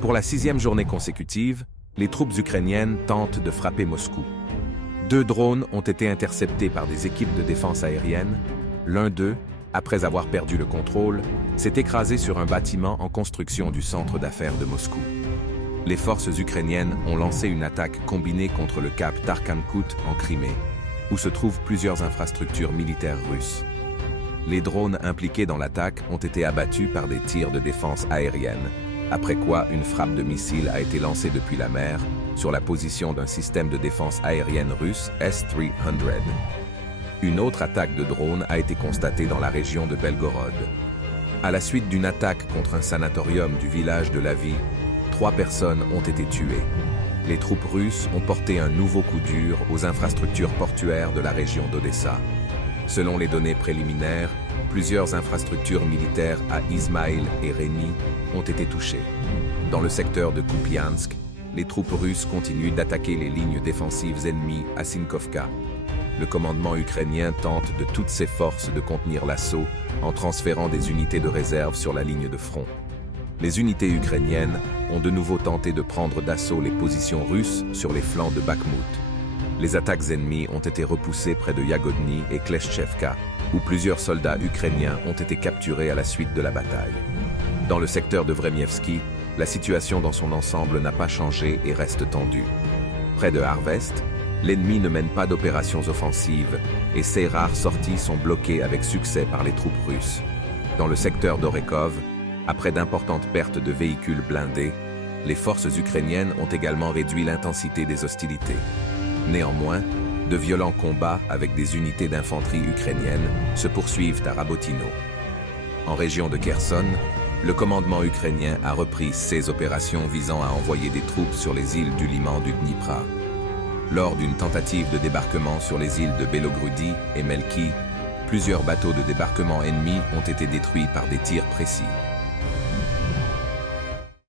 Pour la 6e journée consécutive, les troupes ukrainiennes tentent de frapper Moscou. 2 drones ont été interceptés par des équipes de défense aérienne. L'un d'eux, après avoir perdu le contrôle, s'est écrasé sur un bâtiment en construction du centre d'affaires de Moscou. Les forces ukrainiennes ont lancé une attaque combinée contre le cap Tarkhankut en Crimée, où se trouvent plusieurs infrastructures militaires russes. Les drones impliqués dans l'attaque ont été abattus par des tirs de défense aérienne, après quoi une frappe de missiles a été lancée depuis la mer sur la position d'un système de défense aérienne russe S-300. Une autre attaque de drones a été constatée dans la région de Belgorod. À la suite d'une attaque contre un sanatorium du village de Lavy, 3 personnes ont été tuées. Les troupes russes ont porté un nouveau coup dur aux infrastructures portuaires de la région d'Odessa. Selon les données préliminaires, plusieurs infrastructures militaires à Izmaïl et Reni ont été touchées. Dans le secteur de Kupiansk, les troupes russes continuent d'attaquer les lignes défensives ennemies à Sinkovka. Le commandement ukrainien tente de toutes ses forces de contenir l'assaut en transférant des unités de réserve sur la ligne de front. Les unités ukrainiennes ont de nouveau tenté de prendre d'assaut les positions russes sur les flancs de Bakhmut. Les attaques ennemies ont été repoussées près de Yagodny et Kleshchevka, où plusieurs soldats ukrainiens ont été capturés à la suite de la bataille. Dans le secteur de Vremievski, la situation dans son ensemble n'a pas changé et reste tendue. Près de Harvest, l'ennemi ne mène pas d'opérations offensives et ses rares sorties sont bloquées avec succès par les troupes russes. Dans le secteur d'Orekov, après d'importantes pertes de véhicules blindés, les forces ukrainiennes ont également réduit l'intensité des hostilités. Néanmoins, de violents combats avec des unités d'infanterie ukrainiennes se poursuivent à Rabotino. En région de Kherson, le commandement ukrainien a repris ses opérations visant à envoyer des troupes sur les îles du Liman du Dnipra. Lors d'une tentative de débarquement sur les îles de Belogrudi et Melki, plusieurs bateaux de débarquement ennemis ont été détruits par des tirs précis.